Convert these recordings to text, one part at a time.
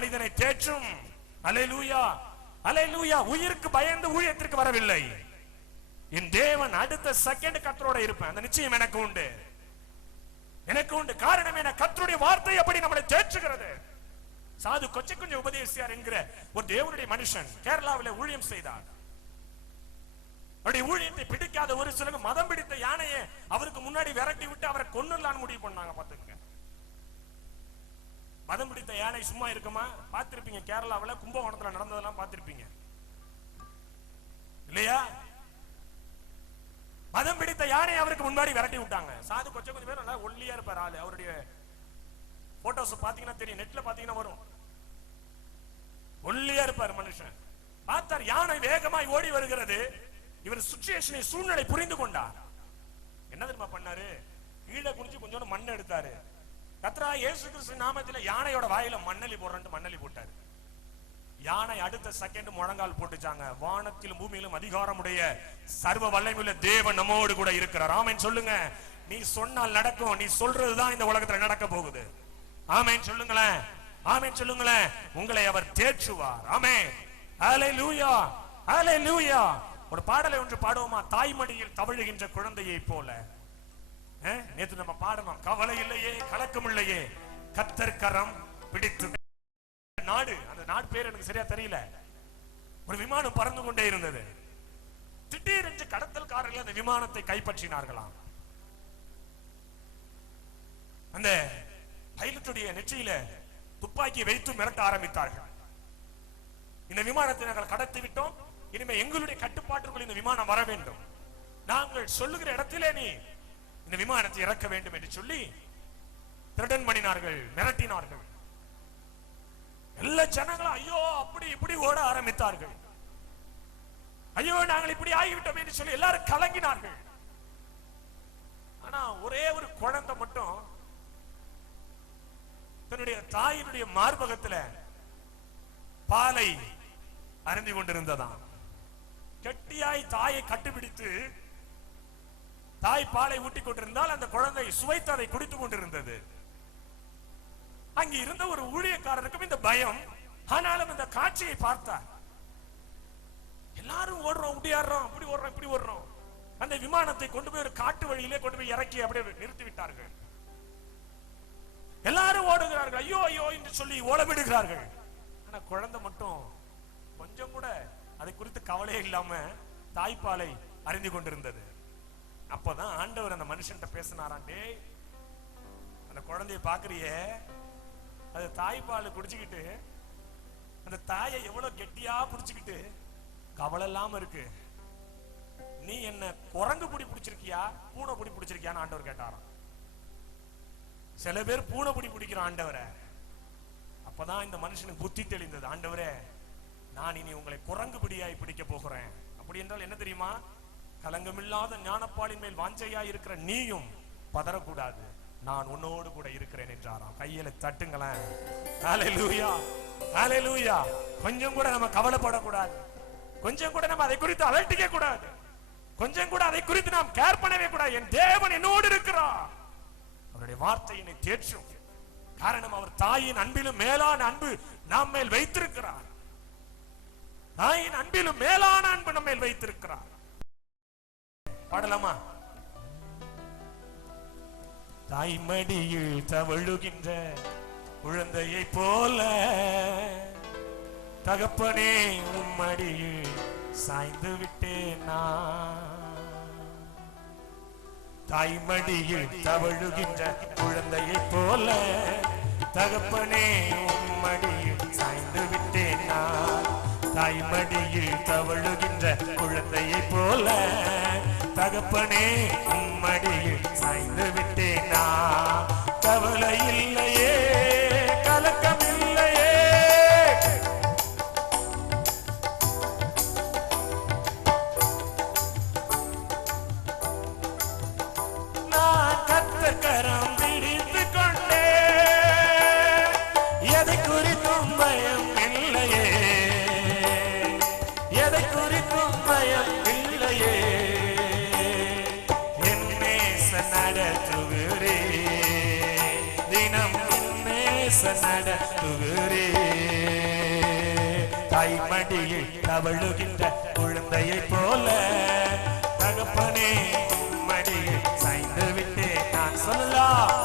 மனிதனை தேற்றும். அல்லேலூயா, அல்லேலூயா. உயிருக்கு பயந்து ஊழியத்திற்கு வரவில்லை. என் தேவன் அடுத்த செகண்ட் கர்த்தரோட இருப்பேன், அந்த நிச்சயம் எனக்கு உண்டு, எனக்கு உண்டு. காரணம் என்ன? கர்த்தருடைய வார்த்தை அப்படி நம்மளை தேற்றுகிறது. சாது கொச்சக்குஞ்ச உபதேசியார் என்கிற ஒரு தேவனுடைய மனுஷன் கேரளாவில் ஊழியம் செய்தார். அவருடைய ஊழியத்தை பிடிக்காத ஒரு சிலர் மதம் பிடித்த யானையை அவருக்கு முன்னாடி விரட்டி விட்டு அவரை கொன்னுடலான்னு முடிவு பண்ணாங்க. பாத்துக்கங்க, மதம் பிடித்த யானை சும்மா இருக்குமா? பார்த்திருப்பீங்க, கேரளாவில் கும்பகோணத்துல நடந்ததெல்லாம் பார்த்திருப்பீங்க இல்லையா? மதம் பிடித்த யானை அவருக்கு முன்னாடி விரட்டி விட்டாங்க. சாது கொஞ்சம் பேர் நல்லா ஒல்லியா இருப்பார் ஆளு. அவருடைய போட்டோஸ் பாத்தீங்கன்னா தெரியும், நெட்ல பாத்தீங்கன்னா வரும். ஒல்லியா இருப்பார் மனுஷன். பார்த்தார் யானை வேகமாய் ஓடி வருகிறது. இவர் சிச்சுவேஷனை, சூழ்நிலை புரிந்து கொண்டார். என்ன தெரியுமா பண்ணாரு? கீழே குனிஞ்சு கொஞ்சம் மண் எடுத்தாரு. கர்த்தரா இயேசு கிறிஸ்து நாமத்தில் யானையோட வாயில மண்ணலி போடுறேன்னு மண்ணலி போட்டாரு. யானை அடுத்த செகண்ட் முழங்கால் போட்டுச்சாங்க. வானத்திலும் பூமியிலும் அதிகாரமுடைய சர்வ வல்லமையுள்ள தேவன் நம்மோடு கூட இருக்கிறார். ஆமென் சொல்லுங்க. நீ சொன்னால் நடக்கும், நீ சொல்றதுதான் இந்த உலகத்துல நடக்க போகுது. ஆமென் சொல்லுங்களேன், ஆமென் சொல்லுங்களேன். உங்களை அவர் தேற்றுவார். ஆமென், ஹல்லேலூயா, ஹல்லேலூயா. ஒரு பாடலை ஒன்று பாடுவோமா? தாய்மடியில் தவழுகின்ற குழந்தையை போல. நேற்று நம்ம பாடணும், கவலை இல்லையே கலக்கம் இல்லையே கர்த்தர் கரம் பிடித்து. நாடு, அந்த நாடு பேர் எனக்கு சரியா தெரியல. ஒரு விமானம் பறந்து கொண்டே இருந்தது. திடீரென்று கடத்தல்காரர்கள் அந்த விமானத்தை கைப்பற்றினார்களாம். அந்த பைலட்டுடைய நெற்றியில துப்பாக்கி வைத்து மிரட்ட ஆரம்பித்தார்கள். இந்த விமானத்தை நாங்கள் கடத்தி விட்டோம், இனிமே எங்களுடைய கட்டுப்பாட்டுக்குள் இந்த விமானம் வர வேண்டும், நாங்கள் சொல்லுகிற இடத்திலே நீ இந்த விமானத்தை இறக்க வேண்டும் என்று சொல்லி திருடன் பண்ணினார்கள், மிரட்டினார்கள். எல்லா ஜனங்களும் ஐயோ அப்படி இப்படி ஓட ஆரம்பித்தார்கள். ஐயோ நாங்கள் இப்படி ஆகிவிட்டோம் என்று சொல்லி எல்லாரும் கலங்கினார்கள். ஆனா ஒரே ஒரு குழந்தை மட்டும் தன்னுடைய தாயினுடைய மார்பகத்துல பாலை அருந்தி கொண்டிருந்ததாம். கெட்டியாய் தாயை கட்டுப்பிடித்து தாய் பாலை ஊட்டி கொண்டிருந்தால் அந்த குழந்தை சுவைத்து அதை குடித்துக் கொண்டிருந்தது. அங்க இருந்த ஒரு ஊழியக்காரருக்கும் இந்த பயம். ஆனாலும் இந்த காட்சியை பார்த்தார். எல்லாரும் ஓடுறோம், ஓடியாடுறோம், அப்படி ஓடுறோம், இப்படி ஓடுறோம். அந்த விமானத்தை கொண்டு போய் ஒரு காட்டு வழியிலே கொண்டு போய் இறக்கி அப்படியே நிறுத்தி விட்டார்கள். எல்லாரும் ஓடுகிறார்கள், ஐயோ ஐயோ என்று சொல்லி ஓலமிடுகிறார்கள். ஆனா குழந்தை மட்டும் கொஞ்சம் கூட அதை குறித்து கவலையே இல்லாம தாய்ப்பாலை அறிந்து கொண்டிருந்தது. அப்பதான் ஆண்டவர் அந்த மனுஷன்ட்ட பேசினாராண்டே, அந்த குழந்தைய பாக்குறியே, அது தாய்ப்பால் குடிச்சுக்கிட்டு அந்த தாயை எவ்வளவு கெட்டியா புடிச்சுக்கிட்டு கவலை இல்லாம இருக்கு. நீ என்ன குரங்கு புடி பிடிச்சிருக்கியா பூனை புடி பிடிச்சிருக்கியான்னு ஆண்டவர் கேட்டாராம். சில பேர் பூனை புடி பிடிக்கிற ஆண்டவரை. அப்பதான் இந்த மனுஷனுக்கு புத்தி தெளிந்தது. ஆண்டவரே, நான் இனி உங்களை குரங்கு பிடியாய் பிடிக்க போகிறேன். அப்படி என்றால் என்ன தெரியுமா? கலங்கமில்லாத ஞானப்பாலின் மேல் வாஞ்சையா இருக்கிற நீயும் பதறக்கூடாது, நான் உன்னோடு கூட இருக்கிறேன் என்றாராம். கையில தட்டுங்களேன். ஹல்லேலூயா, ஹல்லேலூயா. கொஞ்சம் கூட நம்ம கவலைப்படக்கூடாது, கொஞ்சம் கூட நம்ம அதை குறித்து அலட்டிக்க கூடாது, கொஞ்சம் கூட அதை குறித்து நாம் கேர் பண்ணவே கூடாது. என் தேவன் என்னோடு இருக்கிறார், அவருடைய வார்த்தை என்னை தேற்றும். காரணம், அவர் தாயின் அன்பிலும் மேலான அன்பு நாம் மேல் வைத்திருக்கிறார். தாயின் அன்பிலும் மேலான அன்பு நம்ம மேல் வைத்திருக்கிறார். பாடலாமா? தாய்மடியில் தவழுகின்ற குழந்தையை போல தகப்பனே உம்மடியில் சாய்ந்து விட்டேன் நான். தாய்மடியில் தவழுகின்ற குழந்தையை போல தகப்பனே உம்மடியில் சாய்ந்து விட்டேன் நான். தாய்மடியில் தவழுகின்ற குழந்தையை போல தகப்பனே உம்மடியில் சாய்ந்து விட்டேன் நான். கவலை இல்லையே கலக்கம் இல்லையே, நான் கர்த்தர் கரம் பிடித்து கொண்டே, எதை குறித்தும் பயம் இல்லையே, எதை குறித்தும் பயம் இல்லையே. நடத்துகிறே தினம் நடத்துகிறே. தாய்மடியில் தவழுகின்ற குழந்தையை போல தகப்பனே மடியில் சாய்ந்து விட்டேன் நான் சொல்லலாம்.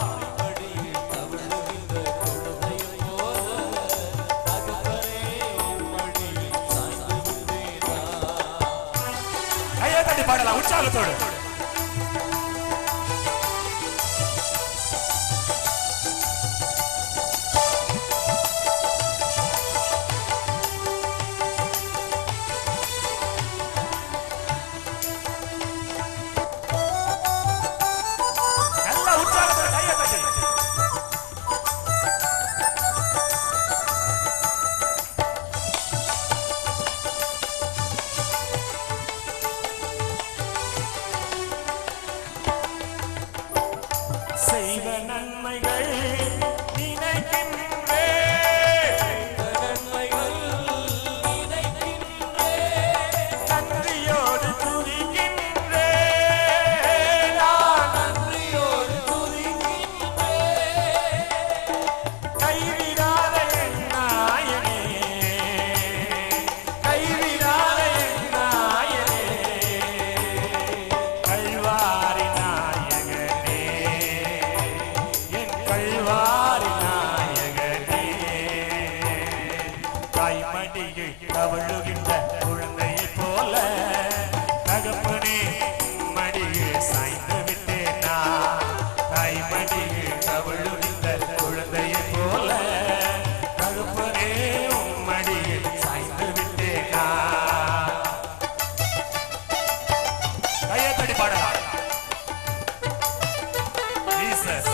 கையை தட்டி பாடலாம் உற்சாகத்தோடு. செய்த நன்மைகள் நினைக்கின்றே நன்றியோடு துதிக்கின்றே நன்றியோடு துதிக்கின்றே கைவிடாத என் நாயனே கைவிடாத என் நாயனே கல்வாரி நாயகனே கல்வாரி நாயகனே தாய்மடியில் தவழுகின்ற குழந்தையை போல தகப்பனே மடியில் சாய்ந்து விட்டேன் நான். தாய்மடியில் தவழுகின்ற குழந்தையை போல தகப்பனே மடியில் சாய்ந்து விட்டேன் நான். கையை தட்டி பாடலாம். ஜீசஸ்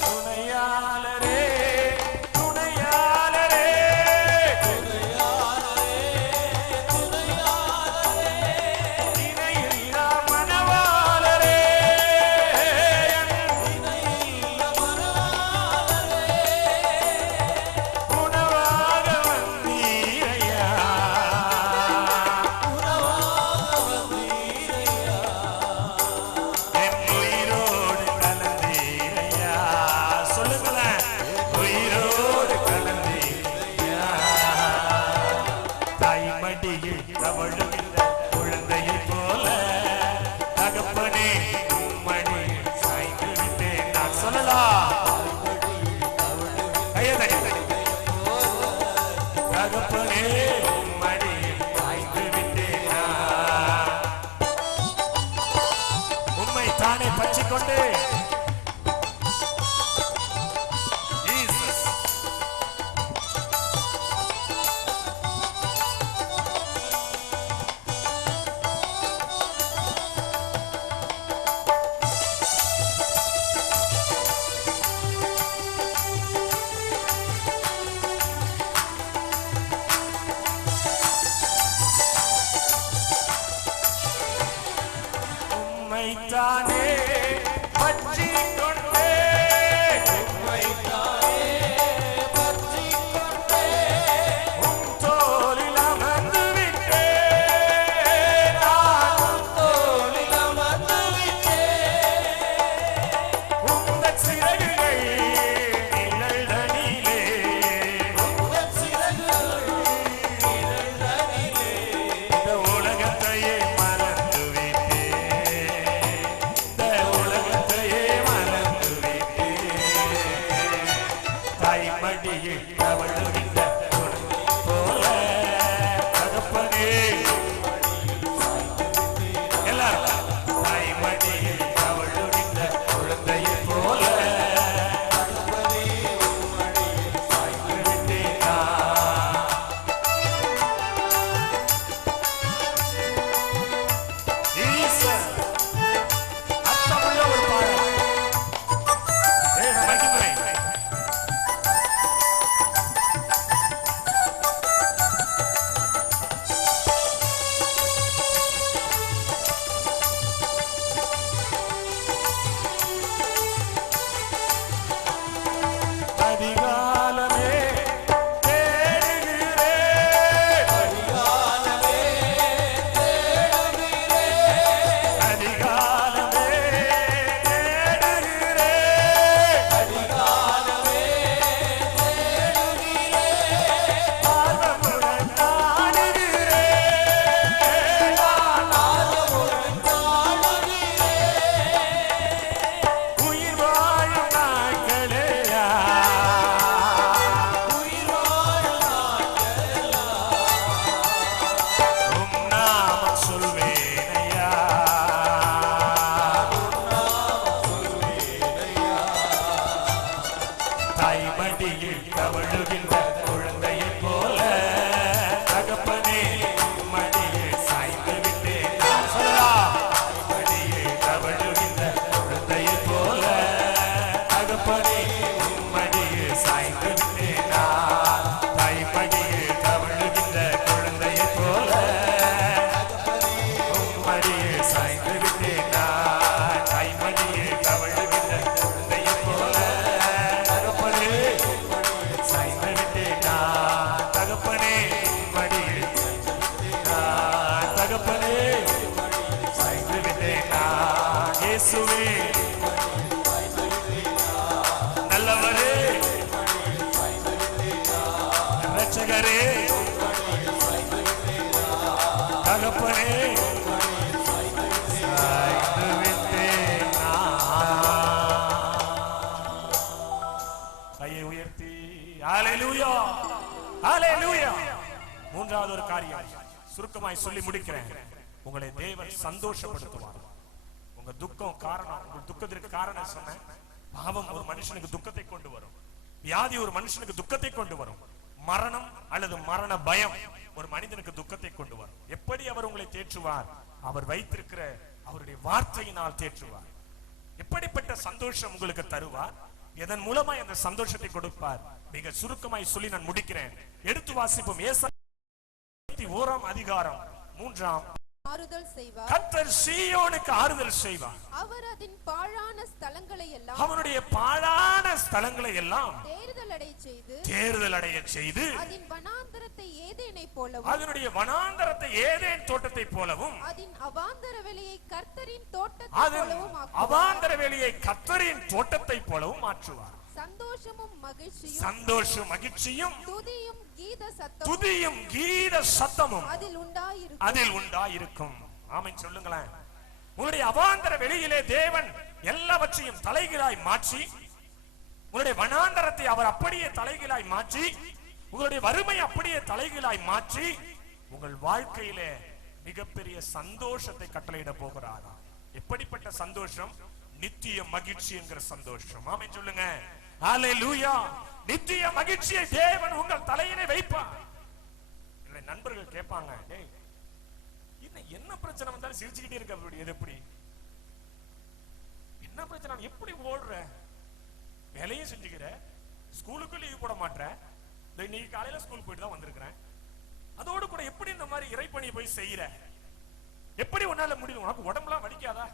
துணையாளரே துணையாளரே இணையில்லா மனவாளரே உணவாக வந்தீரையா என் உயிரோடு கலந்தீரையா. சொல்லுங்களேன். உயிரோடு கலந்தீரையா. தாய்மடியில் தவழுகின்ற குழந்தையை போல தகப்பனே மடியில் சாய்ந்து விட்டேன் நான் சொல்லலாம். கையை தட்டி தகப்பனே மடியில் சாய்ந்து விட்டேன் நான். உம்மை தானே பற்றிக்கொண்டு ஜீசஸ் உம்மைத்தானே பற்றிக்கொண்டே உம் தோளில் அமர்ந்து விட்டேன் நான். உம் தோளில் அமர்ந்து விட்டேன் உந்தன் சிறகுகள் நிழல்தனிலே உந்தன் சிறகுகள் நிழல்தனிலே இந்த உலகத்தையே மறந்து விட்டேன் இந்த உலகத்தையே மறந்து மடியில் சாய்ந்து விட்டேன் நான். தாய்மடியில் தவழுகின்ற குழந்தையை போல தகப்பனே சாய்ந்து விட்டேன் நான். தகப்பனே மடியில் நான். தகப்பனே சாய்ந்து விட்டேன் நான். இயேசுவே நல்லவரே ரட்சகரே தகப்பனே சாய்ந்து விட்டேன் நான். கையை உயர்த்தி ஹல்லேலூயா ஹல்லேலூயா. மூன்றாவது ஒரு காரியம் சுருக்கமாய் சொல்லி முடிக்கிறேன். உங்களை தேவன் சந்தோஷப்படுத்துவார். உங்க துக்கம் காரணம், உங்க துக்கத்திற்கு காரணம் சொன்னேன். பாவம் ஒரு மனுஷனுக்கு துக்கத்தை கொண்டு வரும். வியாதி ஒரு மனுஷனுக்கு துக்கத்தை கொண்டு வரும். மரணம் அல்லது மரண பயம் ஒரு மனிதனுக்கு துக்கத்தை கொண்டு வரும். எப்படி அவர் உங்களை தேற்றுவார்? அவர் வைத்திருக்கிற அவருடைய வார்த்தையினால் தேற்றுவார். எப்படிப்பட்ட சந்தோஷம் உங்களுக்கு தருவார்? எதன் மூலமாய் அந்த சந்தோஷத்தை கொடுப்பார்? மிக சுருக்கமாய் சொல்லி நான் முடிக்கிறேன். எடுத்து வாசிப்போம். ஏசாயா 1 அதிகாரம் 3 ஆறுதல் செய்வார். கர்த்தர் சீயோனுக்கு ஆறுதல் செய்வார். அவர் அதன் பாழான ஸ்தலங்களை எல்லாம், அவருடைய பாழான ஸ்தலங்களை எல்லாம் தேறுதல் அடைய செய்து அதன் வனாந்தரத்தை ஏதேனை போலவும், அதனுடைய வனாந்தரத்தை ஏதேன் தோட்டத்தை போலவும், அதன் அவாந்தர வெளியை கர்த்தரின் தோட்டத்தை போலவும் ஆக்குவார். அவாந்தர வெளியை கர்த்தரின் தோட்டத்தை போலவும் மாற்றுவார். சந்தோஷமும் மகிழ்ச்சியும் துதியும் கீத சத்தமும் அதில் உண்டாயிருக்கும். ஆமென் சொல்லுங்களேன். உங்களுடைய அவாந்தர வெளியிலே தேவன் எல்லாவற்றையும் தலைகீழாய் மாற்றி, உங்களுடைய வனாந்தரத்தை அவர் அப்படியே தலைகீழாய் மாற்றி, உங்களுடைய வறுமை அப்படியே தலைகீழாய் மாற்றி, உங்கள் வாழ்க்கையிலே மிகப்பெரிய சந்தோஷத்தை கட்டளையிட போகிறார். எப்படிப்பட்ட சந்தோஷம்? நித்திய மகிழ்ச்சி என்கிற சந்தோஷம். ஆமென் சொல்லுங்க. ஹல்லேலூயா. நித்திய மகிழ்ச்சியை தேவன் உங்கள் தலையிலே வைப்பார். என்னுடைய நண்பர்கள் கேட்பாங்க, டேய் என்ன பிரச்சனை வந்தாலும் சிரிச்சுக்கிட்டே இருக்க, அப்படி எது எப்படி என்ன பிரச்சனை? எப்படி ஓடுற? வேலையும் செஞ்சுக்கிற, ஸ்கூலுக்கு லீவ் போட மாட்டேற. இன்னைக்கு காலையில ஸ்கூல் போயிட்டு தான் வந்திருக்கிறேன். அதோடு கூட எப்படி இந்த மாதிரி இறைப்பணியை போய் செய்யற? எப்படி உன்னால முடியும்? உனக்கு உடம்புலாம் வலிக்காதா?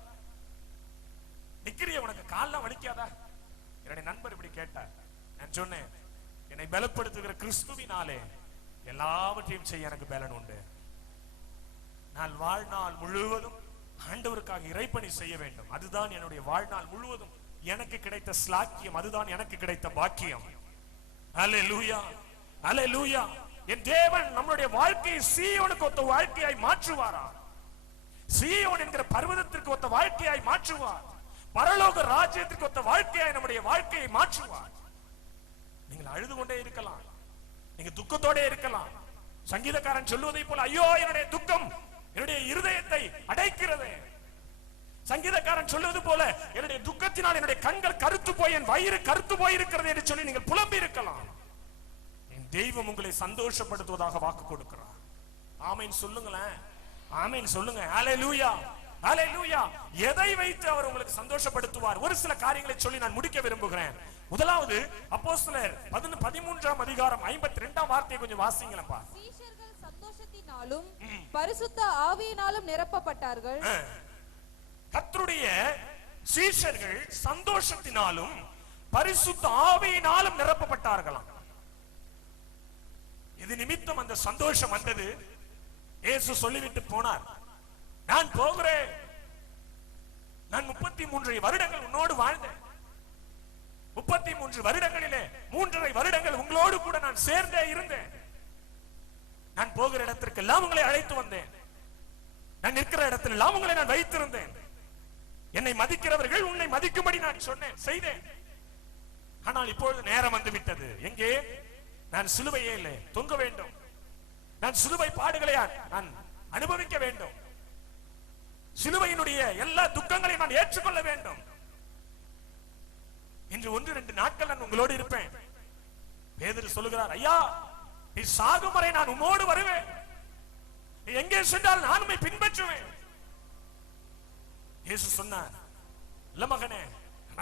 நிக்கிறிய உனக்கு கால்லாம் வலிக்காதா? என்னுடைய நண்பர் இப்படி கேட்டார். நான் சொன்னேன், என்னை பலப்படுத்துகிற கிறிஸ்துவினாலே எல்லாவற்றையும் செய்ய எனக்கு பலன் உண்டு. நான் வாழ்நாள் முழுவதும் ஆண்டவருக்காக இறைப்பணி செய்ய வேண்டும். அதுதான் என்னுடைய வாழ்நாள் முழுவதும் எனக்கு கிடைத்த ஸ்லாக்கியம், அதுதான் எனக்கு கிடைத்த பாக்கியம். ஹல்லேலூயா ஹல்லேலூயா. என் தேவன் நம்முடைய வாழ்க்கையை சீயோனுக்கு ஒத்த வாழ்க்கையாய் மாற்றுவாரா? சீயோன் என்கிற பர்வதத்திற்கு ஒத்த வாழ்க்கையாய் மாற்றுவார். பரலோக ராஜ்யத்திற்கு ஒத்த வாழ்க்கையாய் நம்முடைய வாழ்க்கையை மாற்றுவார். நீங்கள் அழுது கொண்டே இருக்கலாம், நீங்க துக்கத்தோட இருக்கலாம். சங்கீதக்காரன் சொல்லுவதை போல, ஐயோ என்னுடைய துக்கம் என்னுடைய இருதயத்தை அடைக்கிறது. சங்கீதக்காரன் சொல்லுவது போல, என்னுடைய துக்கத்தினால் என்னுடைய கண்கள் கருத்து போய் என் வயிறு கருத்து போய் இருக்கிறது என்று சொல்லி நீங்கள் புலம்பி இருக்கலாம். என் தெய்வம் உங்களை சந்தோஷப்படுத்துவதாக வாக்கு கொடுக்கிறார். ஆமென் சொல்லுங்களேன். ஆமென் சொல்லுங்க. ஹல்லேலூயா ஹல்லேலூயா. எதை வைத்து அவர் உங்களுக்கு சந்தோஷப்படுத்துவார்? ஒரு சில காரியங்களை சொல்லி நான் முடிக்க விரும்புகிறேன். முதலாவது அப்போஸ்தலர் 13 அதிகாரம் 52 வார்த்தையை கொஞ்சம் வாசிங்களப்பா. சீஷர்கள் சந்தோஷத்தினாலும் பரிசுத்த ஆவியினாலும் நிரப்பப்பட்டார்கள். கர்த்தருடைய சீஷர்கள் சந்தோஷத்தினாலும் பரிசுத்த ஆவியினாலும் நிரப்பப்பட்டார்களாம். இது நிமித்தம் அந்த சந்தோஷம் வந்தது. இயேசு சொல்லிவிட்டு போனார், நான் போகிறேன். நான் 33 வருடங்கள் உன்னோடு வாழ்ந்தேன். 33 வருடங்களிலே 3.5 வருடங்கள் உங்களோடு கூட நான் சேர்ந்தே இருந்தேன். நான் போகிற இடத்திற்கு எல்லாம் உங்களை அழைத்து வந்தேன். நான் நிற்கிற இடத்தில் எல்லாம் உங்களை நான் வைத்திருந்தேன். என்னை மதிக்கிறவர்கள் உன்னை மதிக்கும்படி நான் சொன்னேன், செய்தேன். ஆனால் இப்பொழுது நேரம் வந்து விட்டது. எங்கே? நான் சிலுவையே இல்லை தொங்க வேண்டும். நான் சிலுவை பாடுகளை நான் அனுபவிக்க வேண்டும். சிலுவையினுடைய எல்லா துக்கங்களையும் நான் ஏற்றுக்கொள்ள வேண்டும். இன்று 1-2 நாட்கள் நான் உங்களோடு இருப்பேன். பேதுரு சொல்லுகிறார், ஐயா நீ சாகும் வரை நான் உம்மோடு வருவேன். நீ எங்கே சென்றால் நான் உம்மை பின்பற்றுவேன். இயேசு சொன்னார், இல்ல மகனே,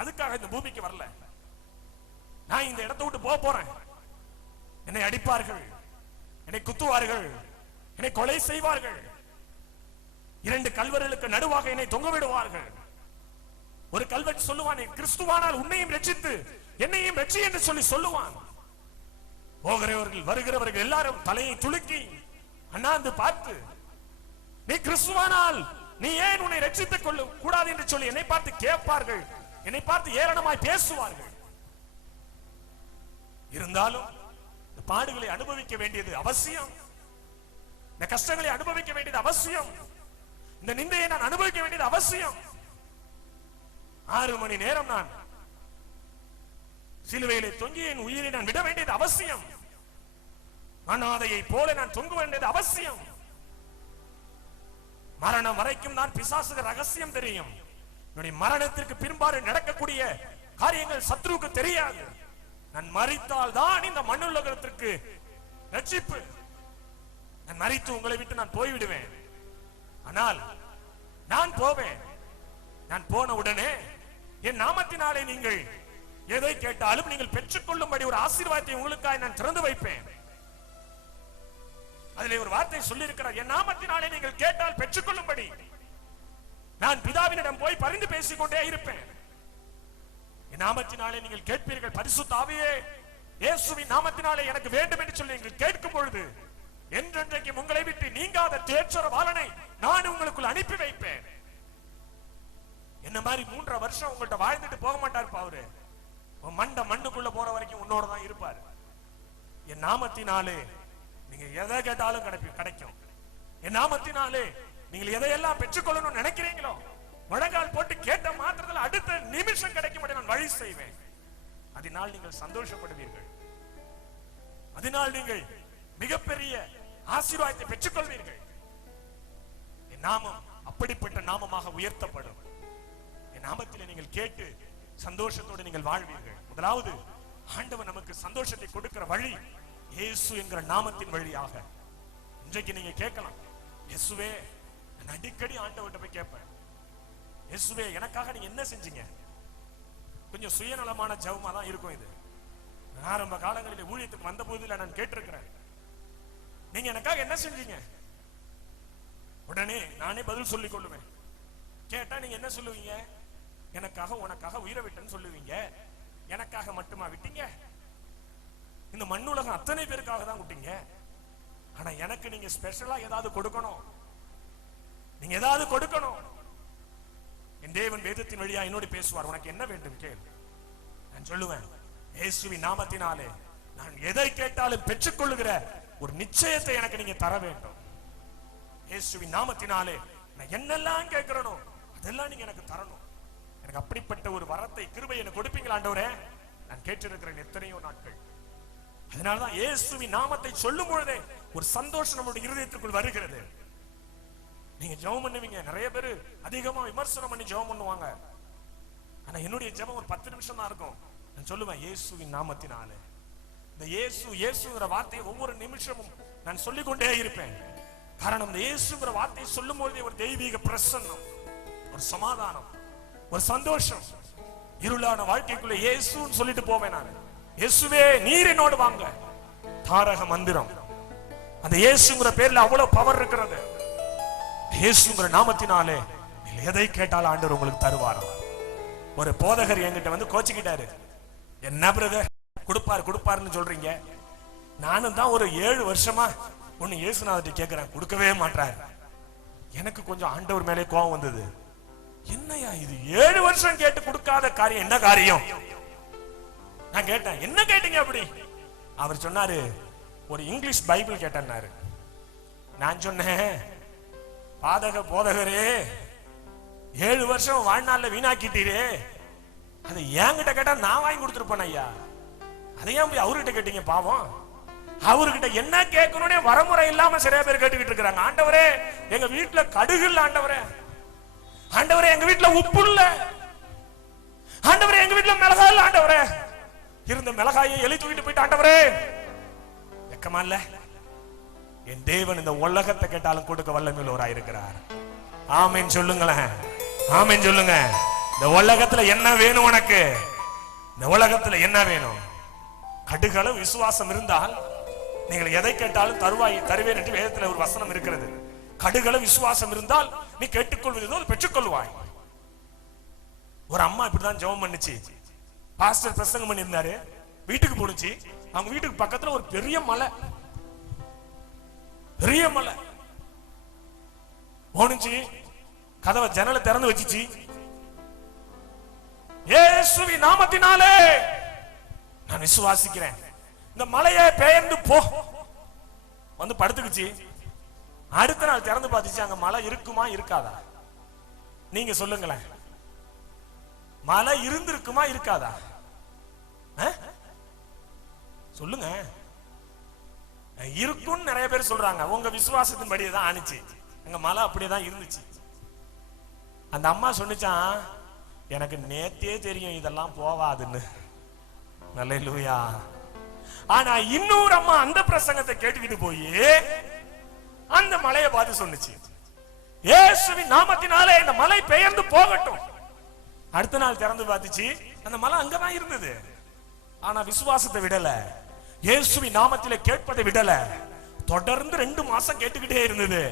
அதுக்காக இந்த பூமிக்கு வரல. நான் இந்த இடத்தை விட்டு போக போறேன். என்னை அடிப்பார்கள், என்னை குத்துவார்கள், என்னை கொலை செய்வார்கள். 2 கல்வர்களுக்கு நடுவாக என்னை தொங்க விடுவார்கள். ஒரு கல்வன் சொல்லுவான், கிறிஸ்துவானால் உன்னையும் ரட்சித்து என்னையும் ரட்சி என்று சொல்லி சொல்லுவான். போகிறவர்கள் வருகிறவர்கள் எல்லாரும் தலையை துலுக்கி அண்ணாந்து பார்த்து, நீ கிறிஸ்துவானால் நீ ஏன் உன்னை ரட்சித்துக் கொள்ள கூடாது என்று சொல்லி என்னை பார்த்து கேட்பார்கள். என்னை பார்த்து ஏளனமாய் பேசுவார்கள். இருந்தாலும் இந்த பாடுகளை அனுபவிக்க வேண்டியது அவசியம். இந்த கஷ்டங்களை அனுபவிக்க வேண்டியது அவசியம். இந்த நிந்தையை நான் அனுபவிக்க வேண்டியது அவசியம். 6 மணி நேரம் நான் சிலுவையிலே தொங்கி என் உயிரை நான் விட வேண்டியது அவசியம். அனாதையை போல நான் தொங்க வேண்டியது அவசியம். மரணம் வரைக்கும் நான் பிசாசுக்கு ரகசியம் தெரியும். என்னுடைய மரணத்திற்கு பின்பாடு நடக்கக்கூடிய காரியங்கள் சத்ருவுக்கு தெரியாது. நான் மரித்தால் தான் இந்த மண்ணுலகத்திற்கு ரட்சிப்பு. நான் மரித்து உங்களை விட்டு நான் போய்விடுவேன். ஆனால் நான் போவேன். நான் போன உடனே என் நாமத்தினாலே நீங்கள் எதை கேட்டாலும் நீங்கள் பெற்றுக்கொள்ளும்படி ஒரு ஆசீர்வாதத்தை உங்களுக்காக நான் திறந்து வைப்பேன். அதிலே ஒரு வார்த்தை சொல்லி இருக்கிறார், என் நாமத்தினாலே நீங்கள் கேட்டால் பெற்றுக்கொள்ளும்படி நான் பிதாவினிடம் போய் பரிந்து பேசிக்கொண்டே இருப்பேன். என் நாமத்தினாலே நீங்கள் கேட்பீர்கள். பரிசுத்த ஆவியே இயேசுவின் நாமத்தினாலே எனக்கு வேண்டும் என்று சொல்லி நீங்கள் கேட்கும் பொழுது என்றென்றைக்கும் உங்களை விட்டு நீங்காத தேற்றர பாலனை நான் உங்களுக்குள் அனுப்பி வைப்பேன். என்ன மாதிரி 3 வருஷம் உங்கள்ட்ட வாழ்ந்துட்டு போக மாட்டார். அவரு மண்ணுக்குள்ள போற வரைக்கும் உன்னோட தான் இருப்பார். என் நாமத்தினாலே நீங்க எதை கேட்டாலும் கிடைக்கும். என் நாமத்தினாலே நீங்கள் எதையெல்லாம் பெற்றுக்கொள்ளணும்னு நினைக்கிறீங்களோ முழங்கால் போட்டு கேட்ட மாத்திரத்தில் அடுத்த நிமிஷம் கிடைக்கும் நான் வழி செய்வேன். அதனால் நீங்கள் சந்தோஷப்படுவீர்கள். அதனால் நீங்கள் மிகப்பெரிய ஆசீர்வாதத்தை பெற்றுக்கொள்வீர்கள். என் நாமம் அப்படிப்பட்ட நாமமாக உயர்த்தப்படும். என் நாமத்திலே நீங்கள் கேட்டு சந்தோஷத்தோடு நீங்கள் வாழ்வீர்கள். முதலாவது ஆண்டவர் நமக்கு சந்தோஷத்தை கொடுக்கிற வழி இயேசு என்கிற நாமத்தின் வழியாக. இன்றைக்கு நீங்க கேட்கலாம், இயேசுவே, நான் அடிக்கடி ஆண்டவர்கிட்ட போய் கேட்பேன், இயேசுவே எனக்காக நீங்க என்ன செஞ்சீங்க? கொஞ்சம் சுயநலமான ஜெபமா தான் இருக்கும் இது. ஆரம்ப காலங்களில் ஊழியத்துக்கு வந்த போதில் நான் கேட்டிருக்கிறேன், நீங்க எனக்காக என்ன செஞ்சீங்க? உடனே நானே பதில் சொல்லிக் கொள்ளுவேன். கேட்டா நீங்க என்ன சொல்லுவீங்க? எனக்காக உனக்காக உயிரை விட்டேன்னு சொல்லுவீங்க. எனக்காக மட்டுமா விட்டீங்க? இந்த மண்ணுலகம் அத்தனை பேருக்காக தான் விட்டீங்க. ஆனா எனக்கு நீங்க ஸ்பெஷலா ஏதாவது கொடுக்கணும். நீங்க ஏதாவது கொடுக்கணும். என் தேவன் வேதத்தின் வழியா என்னோடு பேசுவார். உனக்கு என்ன வேண்டும் கேள். நான் சொல்லுவேன், இயேசுவின் நாமத்தினாலே நான் எதை கேட்டாலும் பெற்றுக்கொள்ளுகிற ஒரு நிச்சயத்தை எனக்கு நீங்க தர வேண்டும். இயேசுவின் நாமத்தினாலே நான் என்னெல்லாம் கேட்கிறேனோ அதெல்லாம் நீங்க எனக்கு தரணும். எனக்கு அப்படிப்பட்ட ஒரு வரத்தை கிருபை எனக்கு கொடுப்பீங்களா ஆண்டவரே? நான் கேட்டிருக்கிறேன் எத்தனையோ நாட்கள். அதனாலதான் இயேசுவின் நாமத்தை சொல்லும் பொழுதே ஒரு சந்தோஷம் நம்முடைய இருதயத்துக்குள் வருகிறது. நீங்க ஜெபம் பண்ணுவீங்க. நிறைய பேர் அதிகமா விமர்சனம் பண்ணி ஜெபம் பண்ணுவாங்க. ஆனா என்னுடைய ஜெபம் ஒரு 10 நிமிஷம் தான் இருக்கும். நான் சொல்லுவேன், இயேசுவின் நாமத்தினாலே. இந்த இயேசுங்கிற வார்த்தையை ஒவ்வொரு நிமிஷமும் நான் சொல்லிக் கொண்டே இருப்பேன். காரணம், இந்த இயேசுங்கிற வார்த்தையை சொல்லும் பொழுதே ஒரு தெய்வீக பிரசன்னம், ஒரு சமாதானம், ஒரு சந்தோஷம். இருளான வாழ்க்கைக்குள்ள இயேசுன்னு சொல்லிட்டு போவேன் நான். இயேசுவே நீர் என்னோடு வாங்க. தாரக மந்திரம். அந்த இயேசுங்கிற பேர்ல அவ்வளவு பவர் இருக்கிறது. இயேசுங்கிற நாமத்தினாலே எதை கேட்டாலும் ஆண்டவர் உங்களுக்கு தருவார். ஒரு போதகர் என்கிட்ட வந்து கோச்சிக்கிட்டாரு, என்ன பிரதர் கொடுப்பாருன்னு சொல்றீங்க? நானும் தான் ஒரு 7 வருஷமா ஒன்னு இயேசுநாதர்கிட்ட கேட்கிறேன், கொடுக்கவே மாட்டாரு. எனக்கு கொஞ்சம் ஆண்டவர் மேலே கோபம் வந்தது. என்னையா இது 7 வருஷம் கேட்டு கொடுக்காத காரியம் என்ன காரியம்? நான் கேட்டேன், என்ன கேட்டீங்க அப்படி? அவர் சொன்னாரு, ஒரு இங்கிலீஷ் பைபிள் கேட்டாரு. நான் சொன்னேன், போதகரே 7 வருஷம் வாழ்நாள்ல வீணாக்கிட்டீரே, அது என்கிட்ட கேட்டா நான் வாங்கி கொடுத்துருப்பேன் ஐயா. அதையும் போய் அவர்கிட்ட கேட்டீங்க? பாவம், அவர்கிட்ட என்ன கேட்கணும்னே வரமுறை இல்லாம சில பேர் கேட்டுக்கிட்டு இருக்கிறாங்க. ஆண்டவரே எங்க வீட்டுல கடுகு இல்ல, ஆண்டவரே எங்க வீட்டுல உப்பு இல்ல, ஆண்டவரே எங்க வீட்டுல மிளகாய் இல்ல, ஆண்டவரே இருந்த மிளகாயை எலி தூக்கிட்டு போயிட்டு, ஆண்டவரே வெக்கமா இல்ல? என் தேவன் இந்த உலகத்தை கேட்டாலும் கொடுக்க வல்லமையுள்ளவராய் இருக்கிறார். ஆமென் சொல்லுங்களேன், ஆமென் சொல்லுங்க. இந்த உலகத்துல என்ன வேணும் உனக்கு? இந்த உலகத்துல என்ன வேணும்? கடுகளவு விசுவாசம் இருந்தால் நீங்கள் எதை கேட்டாலும் தருவேன் என்று வேதத்துல ஒரு வசனம் இருக்கிறது. கடுகள விசுவாசம் இருந்தால் நீ கேட்டுக்கொள்வதோ பெற்றுக்கொள்வாய். ஒரு அம்மா இப்படிதான் ஜெபம் பண்ணுச்சு. பாஸ்டர் பிரசங்கம் பண்ணியிருந்தாரு, வீட்டுக்கு போனுச்சு. அவங்க வீட்டுக்கு பக்கத்துல ஒரு பெரிய மலை, பெரிய மலை போனுச்சு. கதவை ஜன்னலை திறந்து வச்சுச்சு. இயேசுவின் நாமத்தினாலே நான் விசுவாசிக்கிறேன், இந்த மலையை பெயர்ந்து போ. வந்து படுத்துக்குச்சு. அடுத்த நாள் திறந்து பார்த்துச்சு, அங்க மழை இருக்குமா இருக்காதா? நீங்க சொல்லுங்களேன், மழை இருந்திருக்குமா இருக்காதா? சொல்லுங்க. இருக்கும்னு நிறைய பேர் சொல்றாங்க. உங்க விசுவாசத்தின் படியே தான் ஆனிச்சு. அங்க மழை அப்படியேதான் இருந்துச்சு. அந்த அம்மா சொன்னிச்சான், எனக்கு நேத்தே தெரியும் இதெல்லாம் போவாதுன்னு. அல்லேலூயா. ஆனா இன்னொரு அம்மா அந்த பிரசங்கத்தை கேட்டுக்கிட்டு போய் அந்த மலையை பார்த்து சொன்னுச்சு, இயேசுவின் நாமத்தினாலே இந்த மலை பெயர்ந்து போகட்டும். அடுத்த நாள் திறந்து பார்த்துச்சு, அந்த மலை அங்கதான் இருந்தது. ஆனா விசுவாசத்தை விடல, இயேசுவின் நாமத்திலே கேட்பதை விடல. தொடர்ந்து 2 மாசம் கேட்டுக்கிட்டே இருந்தது.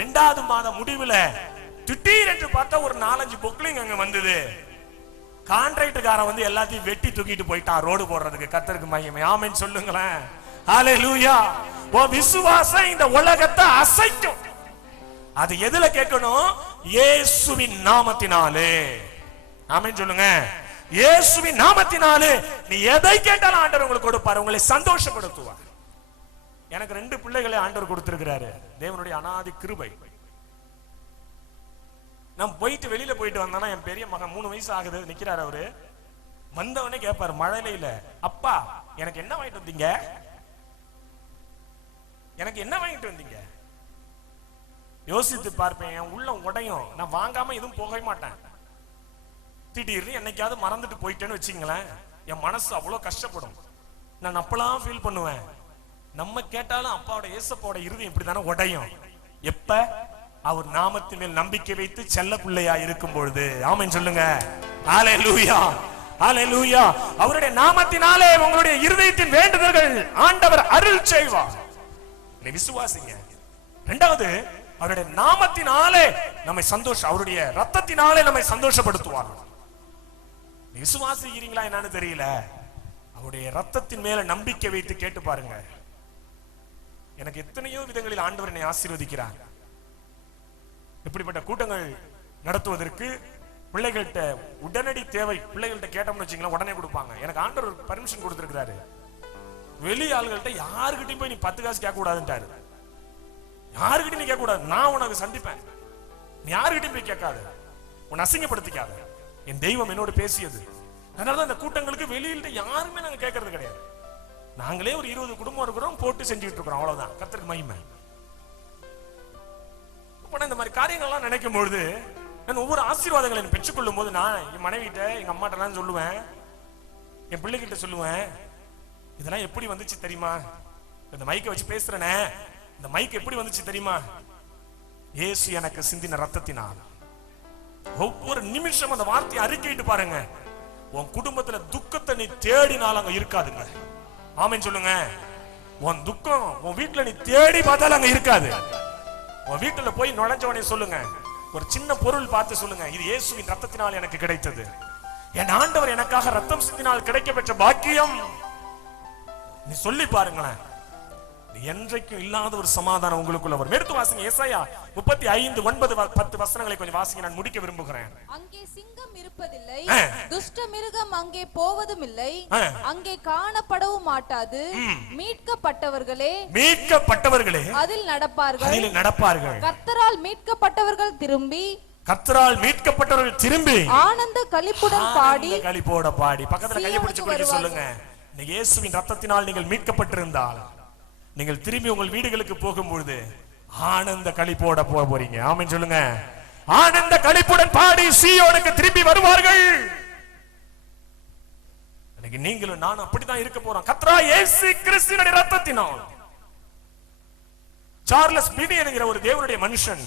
2வது மாதம் முடிவுல திடீர் என்று பார்த்தா ஒரு 4-5 பொக்லிங் அங்க வந்தது. கான்ட்ராக்டுக்காரன் வந்து எல்லாத்தையும் வெட்டி தூக்கிட்டு போயிட்டான் ரோடு போடுறதுக்கு. கர்த்தருக்கு மகிமை. ஆமென் சொல்லுங்களேன். ஹல்லேலூயா. ஓ விசுவாசம் இந்த உலகத்தை அசைக்கும். அது எதுல கேட்கணும்? இயேசுவின் நாமத்தினாலே. ஆமென் சொல்லுங்க. இயேசுவின் நாமத்தினாலே நீ எதை கேட்டாலும் ஆண்டவர் உங்களுக்கு கொடுப்பார், உங்களை சந்தோஷப்படுத்துவார். எனக்கு 2 பிள்ளைகளை ஆண்டவர் கொடுத்திருக்கிறாரு. தேவனுடைய அநாதி கிருபை. நான் வெளியில போயிட்டு வந்தானா, என் பெரிய மகன் 3 வயசு ஆகுது, நிக்கிறாரு. அவரு வந்தவனே கேட்பாரு மழையில, அப்பா எனக்கு என்ன வாங்கிட்டு வந்தீங்க? எனக்கு என்ன வாங்கிட்டு வந்தீங்க? யோசித்து பார்ப்பேன், என் உள்ள உடையும். நான் வாங்காம எதுவும் போகவே மாட்டேன். திடீர்னு என்னைக்காவது மறந்துட்டு போயிட்டேன்னு வச்சுங்களேன், என் மனசு அவ்வளவு கஷ்டப்படும். நான் அப்பெல்லாம் ஃபீல் பண்ணுவேன். நம்ம கேட்டாலும் அப்பாவோட ஏசப்பாவோட இருதயம் இப்படித்தானே உடையும். எப்ப அவர் நாமத்தின் மேல் நம்பிக்கை வைத்து செல்ல பிள்ளையா இருக்கும் பொழுது. ஆமென் சொல்லுங்க. ஹல்லேலூயா, ஹல்லேலூயா. அவருடைய நாமத்தினாலே உங்களுடைய இருதயத்தின் வேண்டுதல்கள் ஆண்டவர் அருள் செய்வார். நீ விசுவாசிங்க. 2வது, அவருடைய நாமத்தினாலே நம்மை அவருடைய ரத்தத்தினாலே நம்மை சந்தோஷப்படுத்துவார். விசுவாசிக்கிறீங்களா என்னன்னு தெரியல. அவருடைய ரத்தத்தின் மேல நம்பிக்கை வைத்து கேட்டு பாருங்க. எனக்கு எத்தனையோ விதங்களில் ஆண்டவர் என்னை ஆசீர்வதிக்கிறார். இப்படிப்பட்ட கூட்டங்கள் நடத்துவதற்கு பிள்ளைகள்கிட்ட உடனடி தேவை. பிள்ளைகள்கிட்ட கேட்டோம்னு வச்சுங்களேன், உடனே கொடுப்பாங்க. எனக்கு ஆண்டவர் பர்மிஷன் கொடுத்திருக்கிறாரு. வெளி ஆளுகள்கிட்ட யாருக்கிட்டையும் போய் நீ 10 காசு கேட்க கூடாதுன்றாரு. யாருக்கிட்டையும் நீ கேட்க கூடாது, நான் உனக்கு சந்திப்பேன். நீ யாருக்கிட்டையும் போய் கேட்காத, உன்னை அசிங்கப்படுத்திக்காத. என் தெய்வம் என்னோட பேசியது. அதனாலதான் இந்த கூட்டங்களுக்கு வெளியில யாருமே நாங்க கேட்கறது கிடையாது. நாங்களே ஒரு 20 குடும்பம் இருக்கிறோம், போட்டு செஞ்சுட்டு இருக்கிறோம், அவ்வளவுதான். கர்த்தருக்கு மகிமை. இந்த மாதிரி காரியங்கள்லாம் நினைக்கும் பொழுது நான் ஒவ்வொரு ஆசீர்வாதங்களை பெற்றுக்கொள்ளும் போது நான் என் மனைவிட்ட, எங்க அம்மாட்டெல்லாம் சொல்லுவேன், என் பிள்ளைகிட்ட சொல்லுவேன், இதெல்லாம் எப்படி வந்துச்சு தெரியுமா? இந்த மைக்கை வச்சு பேசுறேனே, இந்த மைக் எப்படி வந்துச்சு தெரியுமா? இயேசு எனக்கு சிந்தின ரத்தத்தினால். ஒவ்வொரு நிமிஷம் அந்த வார்த்தையை அறிக்கையிட்டு பாருங்க. உன் குடும்பத்துல துக்கத்தை நீ தேடினால் அங்க இருக்காதுங்க. ஆமென் சொல்லுங்க. உன் துக்கம் உன் வீட்டுல நீ தேடி பார்த்தாலும் அங்க இருக்காது. உன் வீட்டுல போய் நுழைஞ்சவனே சொல்லுங்க, ஒரு சின்ன பொருள் பார்த்து சொல்லுங்க, இது இயேசுவின் ரத்தத்தினால் எனக்கு கிடைத்தது. என் ஆண்டவர் எனக்காக ரத்தம் சிந்தினால் கிடைக்க பெற்ற பாக்கியம். நீ சொல்லி பாருங்களேன், என்றைக்கும் இல்லாத ஒரு சமாதானம் உங்களுக்குள்ள வரும். எடுத்து வாசிங்க. ஏசாயா 35, 9, 10 வசனங்களை கொஞ்சம் வாசிங்க, நான் முடிக்க விரும்புகிறேன். அங்கே சிங்கம் இருப்பதில்லை, துஷ்ட மிருகம் அங்கே போவதும் இல்லை, அங்கே காணப்படவும் மாட்டாது. மீட்கப்பட்டவர்களே அதில் நடப்பார்கள். கர்த்தரால் மீட்கப்பட்டவர்கள் திரும்பி ஆனந்த களிப்புடன் பாடி. பக்கத்துல கையை பிடிச்சு சொல்லுங்க, இயேசுவின் ரத்தத்தினால் நீங்கள் மீட்கப்பட்டிருந்தால் நீங்கள் திரும்பி உங்கள் வீடுகளுக்கு போகும்பொழுது ஆனந்த களிப்போட போக போறீங்க. ஆமென் சொல்லுங்க. ஆனந்த களிப்புடன் பாடி சீயோனுக்கு திரும்பி வருவார்கள். நீங்களும் நானும் அப்படித்தான் இருக்க போறோம். கர்த்தராகிய இயேசு கிறிஸ்துவின் ரத்தத்தினால். சார்லஸ் பீடி என்கிற ஒரு தேவனுடைய மனுஷன்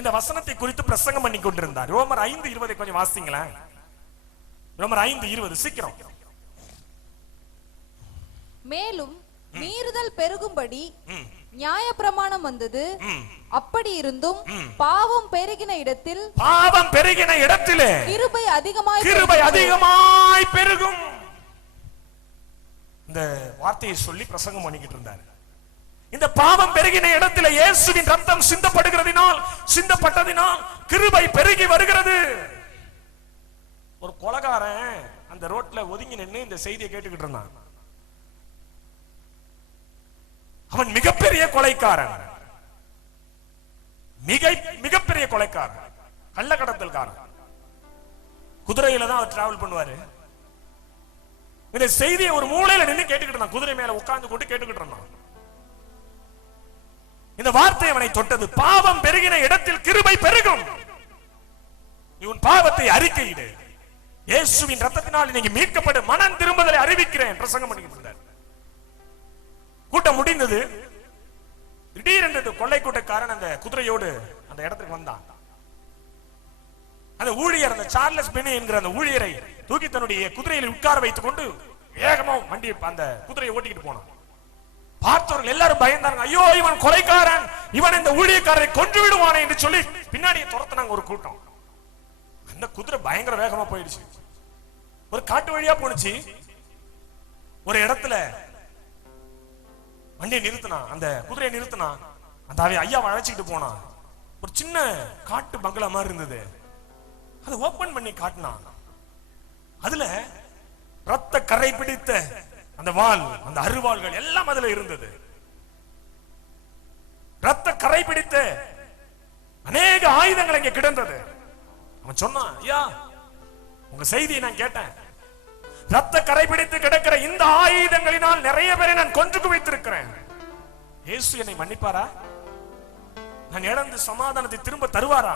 இந்த வசனத்தை குறித்து பிரசங்கம் பண்ணி கொண்டிருந்தார். ரோமர் 5:20 கொஞ்சம் வாசிங்களேன். ரோமர் 5:20 சீக்கிரம். மேலும் மீறுதல் பெருகும்படி நியாயப்பிரமாணம் வந்தது. அப்படி இருந்தும் பாவம் பெருகின இடத்திலே கிருபை அதிகமாய் பெருகும். இந்த வார்த்தையை சொல்லி பிரசங்கம் பண்ணிக்கிட்டு இருந்தார். இந்த பாவம் பெருகின இடத்துல இயேசுவின் ரத்தம் சிந்தப்பட்டதினால் கிருபை பெருகி வருகிறது. ஒரு கொலைகாரன் அந்த ரோட்ல ஒதுங்கி நின்று இந்த செய்தியை கேட்டுக்கிட்டு இருந்தான். அவன் மிகப்பெரிய கொலைக்காரன், மிகப்பெரிய கொலைக்காரன், கள்ளக்கடத்தல்காரன். குதிரையில தான் அவர் டிராவல் பண்ணுவாரு. இந்த செய்தியை ஒரு மூலையில நின்று கேட்டுக்கிட்டு இருந்தான். குதிரை மேல உட்கார்ந்து கொண்டு கேட்டுக்கிட்டு இருந்தான். இந்த வார்த்தை அவனை தொட்டது. பாவம் பெருகின இடத்தில் கிருபை பெருகும். உன் பாவத்தை அறிக்கையிடு. இயேசுவின் ரத்தத்தினால் நீங்க மீட்கப்பட்டு மனம் திரும்புதலை அறிவிக்கிறேன் பிரசங்கம் பண்ணிக்கிட்டு இருந்தார். கூட்டம் முடிந்தது. திடீரென்று கொள்ளை கூட்டக்காரன் அந்த குதிரையோடு அந்த இடத்துக்கு வந்தான். அந்த ஊழியர், அந்த சார்லஸ் பெனி என்கிற அந்த ஊழியரை தூக்கி தன்னுடைய குதிரையில் உட்கார வைத்துக் கொண்டு வேகமா வண்டி அந்த குதிரையை ஓட்டிக்கிட்டு போனான். பார்த்தவர்கள் எல்லாரும் பயந்தாங்க. ஐயோ, இவன் கொலைக்காரன், இவன் இந்த ஊழியக்காரரை கொன்று விடுவானே என்று சொல்லி பின்னாடியே துரத்துனாங்க ஒரு கூட்டம். அந்த குதிரை பயங்கர வேகமா போயிடுச்சு. ஒரு காட்டு வழியா போனுச்சு. ஒரு இடத்துல வண்டியை நிறுத்தினான், அந்த குதிரையை நிறுத்தினான். அந்த ஐயாவை அழைச்சிக்கிட்டு போனான். ஒரு சின்ன காட்டு பங்களா மாதிரி இருந்தது. அதை ஓபன் பண்ணி காட்டினான். அதுல ரத்த கரை பிடித்த அந்த வாள், அந்த அருவாள்கள் எல்லாம் அதுல இருந்தது. ரத்த கரை பிடித்த அநேக ஆயுதங்கள் இங்க கிடந்தது. அவன் சொன்னான், ஐயா, உங்க செய்தியை நான் கேட்டேன். ரத்த கரை பிடித்து கிடக்கிற இந்த ஆயுதங்களினால் நிறைய பேரை நான் கொன்று குவித்திருக்கிறேன். இயேசு என்னை மன்னிப்பாரா? நான் இழந்து சமாதானத்தை திரும்ப தருவாரா?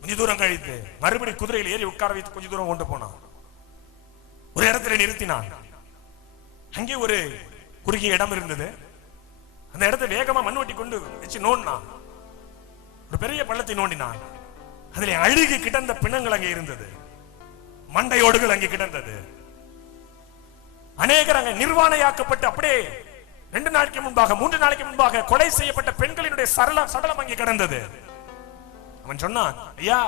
கொஞ்ச தூரம் கழித்து மறுபடி குதிரையில் ஏறி உட்கார வைத்து கொஞ்ச தூரம் கொண்டு போனான். ஒரு இடத்துல நிறுத்தினான். அங்கே ஒரு குறுகிய இடம் இருந்தது. அந்த இடத்தை வேகமா மண்வெட்டி கொண்டு வச்சு நோண்டினான். ஒரு பெரிய பள்ளத்தை நோண்டினான். அதிலே அழுகி கிடந்த பிணங்கள் அங்கே இருந்தது. மண்டையோடுகள் அங்கே கிடந்தது. அநேகர் அங்கே நிர்வாணையாக்கப்பட்டு அப்படியே 2 நாளைக்கு முன்பாக 3 நாளைக்கு முன்பாக கொலை செய்யப்பட்ட பெண்களினுடைய சடலம் அங்கே கிடந்தது. அவன் சொன்னான், ஐயா,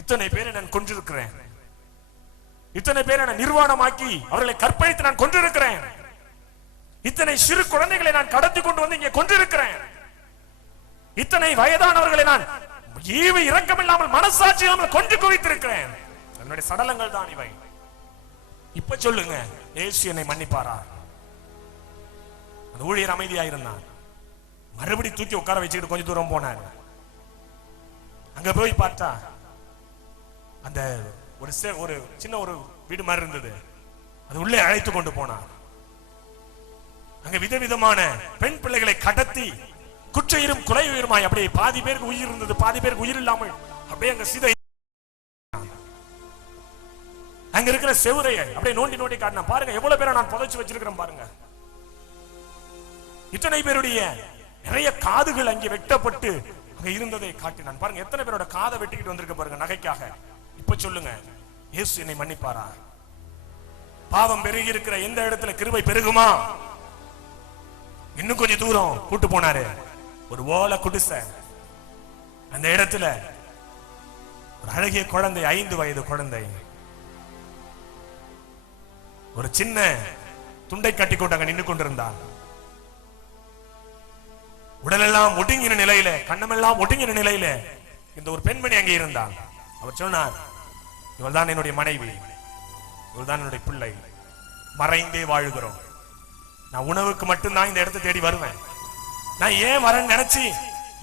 இத்தனை பேரை நான் கொன்றிருக்கிறேன். இத்தனை பேரை நான் நிர்வாணமாக்கி அவர்களை கற்பழித்து நான் கொன்றிருக்கிறேன். இத்தனை சிறு குழந்தைகளை நான் கடத்தி கொண்டு வந்து இங்கே கொன்றிருக்கிறேன். இத்தனை வயதானவர்களை நான் ஈவு இரக்கம் இல்லாமல் மனசாட்சி இல்லாமல் கொன்று குவித்திருக்கிறேன். என்னுடைய சடலங்கள் தான் இவை. இப்ப சொல்லுங்க, இயேசு என்னை மன்னிப்பாரா? அந்த ஊழியர் அமைதியா இருந்தான். மறுபடி தூக்கி உட்கார வச்சுக்கிட்டு கொஞ்சம் தூரம் போனார். அங்க போய் பார்த்தா அந்த ஒரு சின்ன ஒரு வீடு மாதிரி இருந்தது. அது உள்ளே அழைத்து கொண்டு போனார். அங்க விதவிதமான பெண் பிள்ளைகளை கடத்தி குற்றையிரும் கொலை உயிருமாய் அப்படியே பாதி பேருக்கு உயிர் இருந்தது, பாதி பேருக்கு உயிர் இல்லாமல் அப்படியே அங்க சிதை. அங்க இருக்கிற செவுரைய அப்படியே நோண்டி நோண்டி காட்டினா. பாருங்க எவ்வளவு பேரை நான் புதைச்சு வச்சிருக்கிறேன் பாருங்க. இத்தனை பேருடைய நிறைய காதுகள் அங்கே வெட்டப்பட்டு அங்க இருந்ததை காட்டினான். பாருங்க எத்தனை பேரோட காதை வெட்டிக்கிட்டு வந்திருக்க பாருங்க நகைக்காக. இப்ப சொல்லுங்க, இயேசு என்னை மன்னிப்பாரா? பாவம் பெருகி இருக்கிற எந்த இடத்துல கிருபை பெருகுமா? இன்னும் கொஞ்சம் தூரம் கூட்டு போனாரு. ஒரு ஓலை குடிசை. அந்த இடத்துல ஒரு அழகிய குழந்தை, 5 வயது குழந்தை, ஒரு சின்ன துண்டை கட்டி கொண்டு அங்க நின்று கொண்டிருந்தார். உடலெல்லாம் ஒடுங்கின நிலையில, கண்ணமெல்லாம் ஒடுங்கின நிலையில இந்த ஒரு பெண்மணி அங்கே இருந்தார். அவர் சொன்னார், இவள் தான் என்னுடைய மனைவி, இவள் தான் என்னுடைய பிள்ளை. மறைந்தே வாழுகிறோம். நான் உணவுக்கு மட்டும்தான் இந்த இடத்தை தேடி வருவேன். நான் ஏன் வரேன்னு நினைச்சு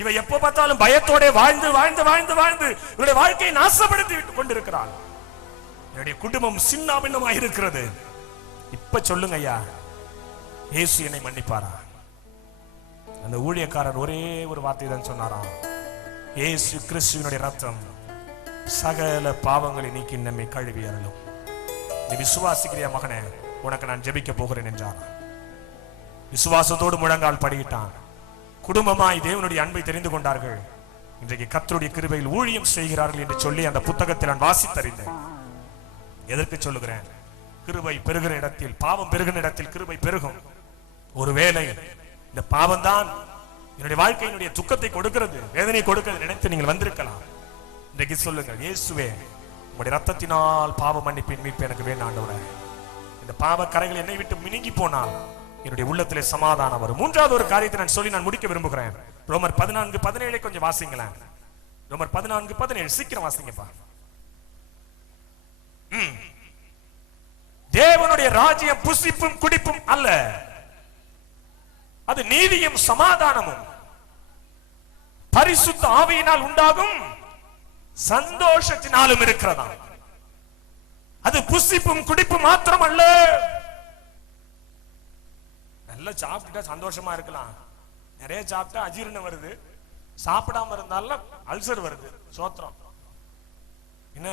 இவ எப்ப பார்த்தாலும் பயத்தோட வாழ்ந்து வாழ்ந்து வாழ்ந்து வாழ்ந்து இவருடைய வாழ்க்கையை நாசப்படுத்தி விட்டு கொண்டிருக்கிறாள். என்னுடைய குடும்பம் சின்ன பின்னமாக இருக்கிறது. இப்ப சொல்லுங்க ஐயா, இயேசு என்னை மன்னிப்பாரா? அந்த ஊழியக்காரர் ஒரே ஒரு வார்த்தை தான் சொன்னாராம், இயேசு கிறிஸ்துவினுடைய ரத்தம் சகல பாவங்களை நீக்கி நம்மை கழுவி அருளும். நீ விசுவாசிக்கிறியா மகனே? உனக்கு நான் ஜெபிக்க போகிறேன் என்றார். விசுவாசத்தோடு முழங்கால் படியிட்டான். குடும்பமாய் தேவனுடைய அன்பை தெரிந்து கொண்டார்கள். இன்றைக்கு கர்த்தருடைய கிருபையில் ஊழியம் செய்கிறார்கள் என்று சொல்லி அந்த புத்தகத்தில் நான் வாசித்தறிந்தேன். எதற்கு சொல்லுகிறேன்? கிருபை பெருகிற இடத்தில், பாவம் பெருகிற இடத்தில் கிருபை பெருகும். ஒருவேளை இந்த பாவம் தான் என்னுடைய வாழ்க்கையினுடைய துக்கத்தை கொடுக்கிறது, வேதனை கொடுக்கிறது நினைத்து நீங்கள் வந்திருக்கலாம். இன்றைக்கு சொல்லுங்கள், இயேசுவே உங்களுடைய ரத்தத்தினால் பாவ மன்னிப்பின் மீட்பு எனக்கு வேண்டாம் ஆண்டவரே. இந்த பாவ கரைகள் என்னை விட்டு மினுங்கி போனால் என்னுடைய உள்ளத்திலே சமாதானம் வரும். மூன்றாவது ஒரு காரியத்தை நான் சொல்லி நான் முடிக்க விரும்புகிறேன். ரோமர் 14:17 கொஞ்சம் வாசிங்களேன். ரோமர் 14:17 சீக்கிரம் வாசிங்கப்பா. தேவனுடைய ராஜ்யம் புசிப்பும் குடிப்பும் அல்ல, அது நீதியும் சமாதானமும் பரிசுத்த ஆவியினால் உண்டாகும் சந்தோஷத்தினாலும் இருக்கிறதா. அது புசிப்பும் குடிப்பும் மாத்திரம் அல்ல. நல்லா சாப்பிட்டா சந்தோஷமா இருக்கலாம், நிறைய சாப்பிட்டா அஜீரணம் வருது, சாப்பிடாம இருந்தாலும் அல்சர் வருது. சோத்திரம். என்ன,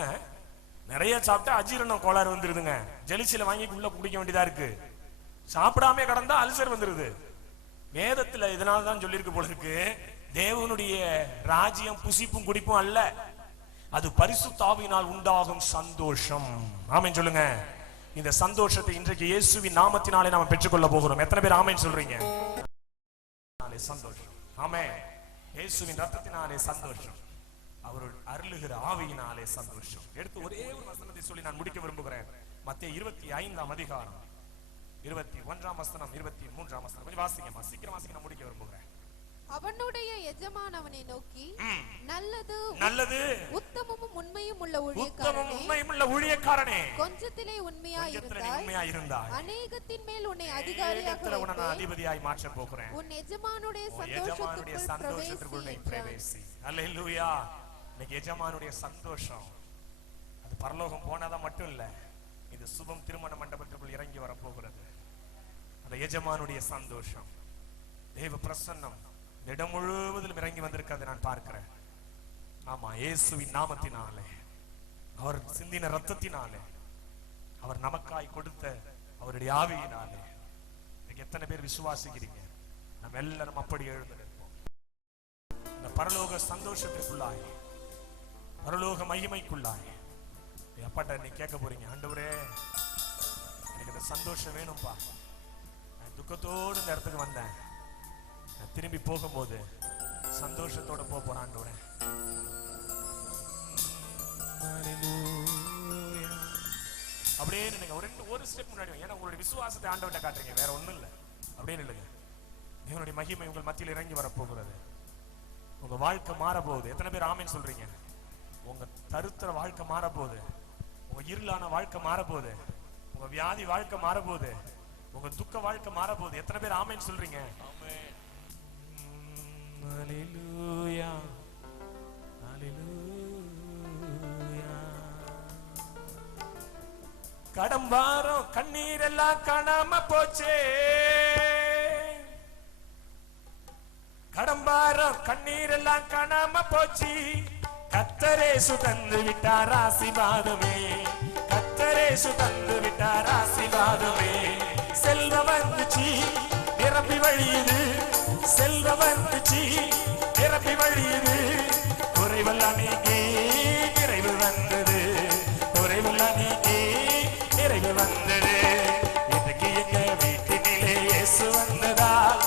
நிறைய சாப்பிட்டா அஜீரணம் கோளாறு வந்துருதுங்க, ஜெலிசில வாங்கி உள்ள குடிக்க வேண்டியதா இருக்கு. சாப்பிடாம கடந்தா அல்சர் வந்துருது. வேதத்துல இதனால்தான் சொல்லியிருக்கு போல இருக்கு, தேவனுடைய ராஜ்யம் புசிப்பும் குடிப்பும் அல்ல, அது பரிசுத்த ஆவியினால் உண்டாகும் சந்தோஷம். ஆமென் சொல்லுங்க. இந்த சந்தோஷத்தை இன்றைக்கு இயேசுவின் நாமத்தினாலே நாம பெற்றுக்கொள்ள போகிறோம். எத்தனை பேர் ஆமென் சொல்றீங்க? சந்தோஷம். ஆமென். இயேசுவின் ரத்தத்தினாலே சந்தோஷம், அவர் அருளுகிற ஆவியினாலே சந்தோஷம். எடுத்து ஒரே ஒரு வசனத்தை சொல்லி நான் முடிக்க விரும்புகிறேன். மத்தேயு 25 அதிகாரம் 21 வசனம் 23 வசனம் கொஞ்சம் வாசிங்கம்மா, சீக்கிரம் வாசிங்க, நான் முடிக்க விரும்புகிறேன். அவனுடைய எஜமானவனை நோக்கி, நல்லது உத்தமமும் உண்மையும் உள்ள ஊழியக்காரனே, கொஞ்சத்திலே உண்மையாயிருந்தால் அநேகத்தின் மேல் உன்னை அதிபதியாய் மாற்ற போகிறேன். உன் எஜமானுடைய சந்தோஷத்துக்குள் பிரவேசி. அல்லேலூயா. இன்னைக்கு எஜமானுடைய சந்தோஷம் அது பரலோகம் போனாதான் மட்டும் இல்ல, இது சுபம் திருமண மண்டபத்துக்குள் இறங்கி வரப்போகிறது. அந்த எஜமானுடைய சந்தோஷம், தேவ பிரசன்னம் இடம் முழுவதிலும் இறங்கி வந்திருக்கிறதை நான் பார்க்கிறேன். ஆமா, இயேசுவின் நாமத்தினாலே, அவர் சிந்தின ரத்தத்தினாலே, அவர் நமக்காய் கொடுத்த அவருடைய ஆவியினாலே எத்தனை பேர் விசுவாசிக்கிறீங்க? நம்ம எல்லாரும் அப்படி எழுந்திருப்போம். இந்த பரலோக சந்தோஷத்திற்குள்ளாய், பரலோக மகிமைக்குள்ளாய் அப்பாட்ட நீ கேட்க போறீங்க, ஆண்டவரே எனக்கு இந்த சந்தோஷம் வேணும்பா, நான் துக்கத்தோடு இந்த இடத்துக்கு வந்தேன், நான் திரும்பி போகும்போது சந்தோஷத்தோட போறேன் ஆண்டவரே. அப்படியே நீங்க ஒரு ஸ்டெப் முன்னாடி, ஏன்னா உங்களுடைய விசுவாசத்தை ஆண்டவர்கிட்ட காட்டுறீங்க, வேற ஒண்ணும் இல்லை. அப்படியே இல்லைங்க, தேவனுடைய மகிமை உங்கள் மத்தியில் இறங்கி வரப்போகிறது. உங்க வாழ்க்கை மாறப்போகுது. எத்தனை பேர் ஆமென் சொல்றீங்க? உங்க தருத்திர வாழ்க்கை மாறப்போகுது, உங்க இருளான வாழ்க்கை மாறப்போகுது, உங்க வியாதி வாழ்க்கை மாறப்போகுது, உங்க துக்க வாழ்க்கை மாறப்போகுது. எத்தனை பேர் ஆமென் சொல்றீங்க? ஹல்லேலூயா, ஹல்லேலூயா. கடம்பாரம் கண்ணீர் எல்லாம் காணாம போச்சே, கடம்பாரம் கண்ணீர் எல்லாம் காணாம போச்சு, கர்த்தரே சுதந்து விட்டார் ஆசீர்வாதமே, கர்த்தரே சுதந்து விட்டார் ஆசீர்வாதமே. செல்வம் வந்துச்சு நிரம்பி வழியுது, செல்வம் வந்துச்சு நிரம்பி வழியுது, குறைவெல்லாம் நீங்கி நிறைவு வந்தது, குறைவெல்லாம் நீங்கி நிறைவு வந்தது. இன்னைக்கு எங்க வீட்டினிலே இயேசு வந்ததால்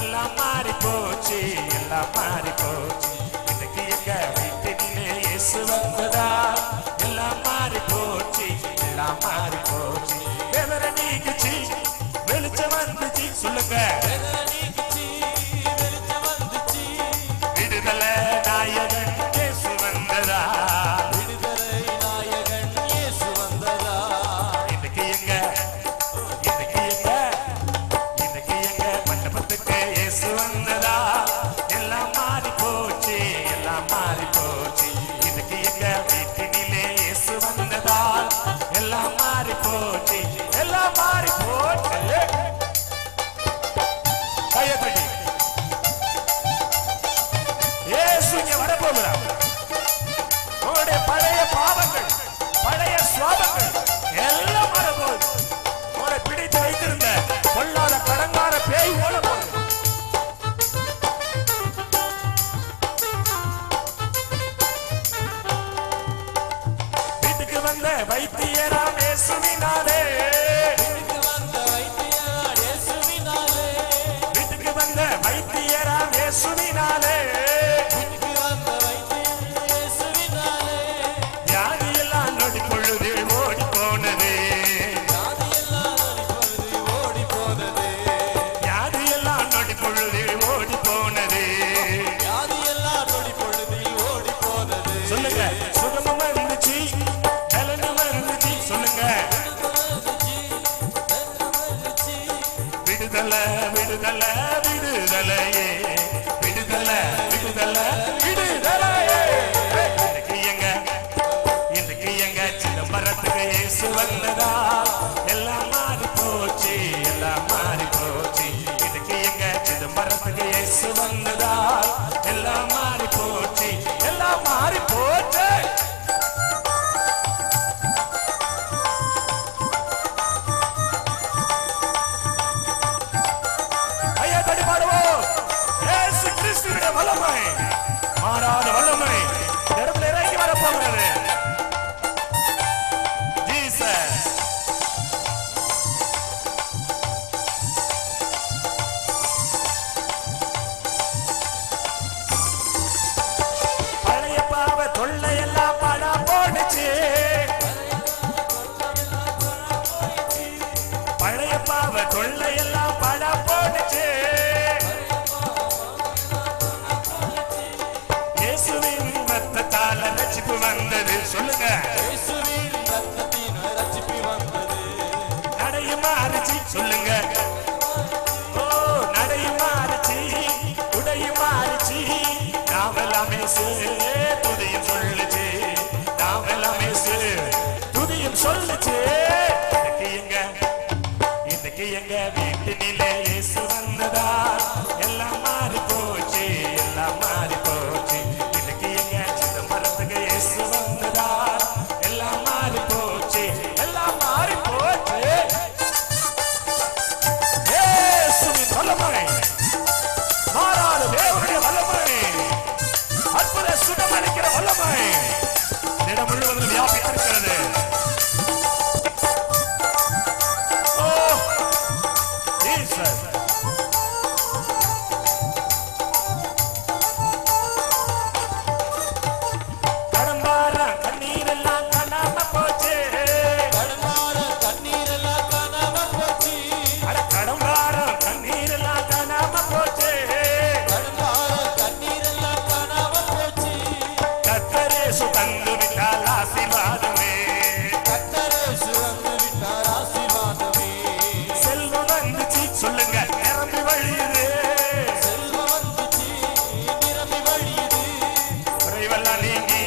எல்லாம் மாறி போச்சு, எல்லாம் மாறி போச்சு. இன்னைக்கு எங்க வீட்டினிலே இயேசு வந்ததால் எல்லாம் மாறி போச்சு, எல்லாம் மாறி போச்சு. வேதனை நீக்குச்சு, வெளிச்சம் வந்துச்சு. சொல்லுங்க, விடுதலை நாயகன் இயேசு வந்ததா, விடுதலை நாயகன் இயேசு வந்ததா. இன்னைக்கு எங்க மண்டபத்துக்கு இயேசு வந்ததா, எல்லாம் மாறி போச்சு, எல்லாம் மாறி போச்சு. இன்னைக்கு எங்க வீட்டினிலே இயேசு வந்ததா, எல்லாம் மாறி போச்சு, எல்லாம் மாறி போச்சு. கையத்தட்டி இயேசு இங்க வரப்போகிறார். உங்களுடைய பழைய பாவங்கள், பழைய சுவாபங்கள் எல்லாம் வரப்போகுது. உங்களை பிடித்து வைத்திருந்த பொல்லாத கடங்கார பேய் ஓட போகுது. வீட்டுக்கு வந்த வைத்தியராம் இயேசுவினாலே விடுதலை விடுதலை விடுதலையே விடுதலை விடுதலை விடுதலையே. இன்றைக்கு எங்க சிதம்பரத்துக்கு இயேசு வந்ததா எல்லாம் மாறி போச்சு எல்லாம் மாறி போச்சு. இன்றைக்கு எங்க சிதம்பரத்துக்கு இயேசு வந்ததா எல்லாம் மாறி போச்சு எல்லாம் மாறி போச்சு. ஐயா தடி பாடுவோம். இயேசு கிறிஸ்துவின் வல்லமை மாறாத வல்லமை இடத்துல இறங்கி வரப்போகிறது. பழைய பாவ தொல்லையெல்லாம் படா போடுச்சு. பழைய பாவ தொல்லையெல்லாம் படா போடுச்சு. இயேசுவின் ரத்தத்தால ரட்சிப்பு வந்தது. சொல்லுங்க. நடையும் மாறுச்சு. சொல்லுங்க. ஓ நடையும் மாறுச்சு உடையும் மாறுச்சு. நாவெல்லாமே துதியும் சொல்லுச்சு. நாவெல்லாமே துதியும் சொல்லுச்சு. இன்னைக்கு எங்க வீட்டினிலே இயேசு வந்ததா எல்லாம் மாறி போச்சு எல்லாம் மாறி போச்சு. இன்னைக்கு எங்க சிதம்பரத்துக்கு இயேசு வந்ததா எல்லாம் மாறி போச்சு எல்லாம் மாறி போச்சு. இயேசுவின் வல்லமை மாறாத தேவனுடைய வல்லமை அற்புத சுகமளிக்கிற வல்லமை இடம் முழுவதும் வியாபித்திருக்கிறது. கடம்பார கண்ணீரெல்லாம் காணாம போச்சு. அட கடம்பார கண்ணீரெல்லாம் காணாம போச்சு. கர்த்தரேசு தந்து விட்டால் ஆசீர்வாதமே. செல்வம் வந்துச்சு. சொல்லுங்க. நிரம்பி வழியுது. குறைவெல்லாம் நீங்கி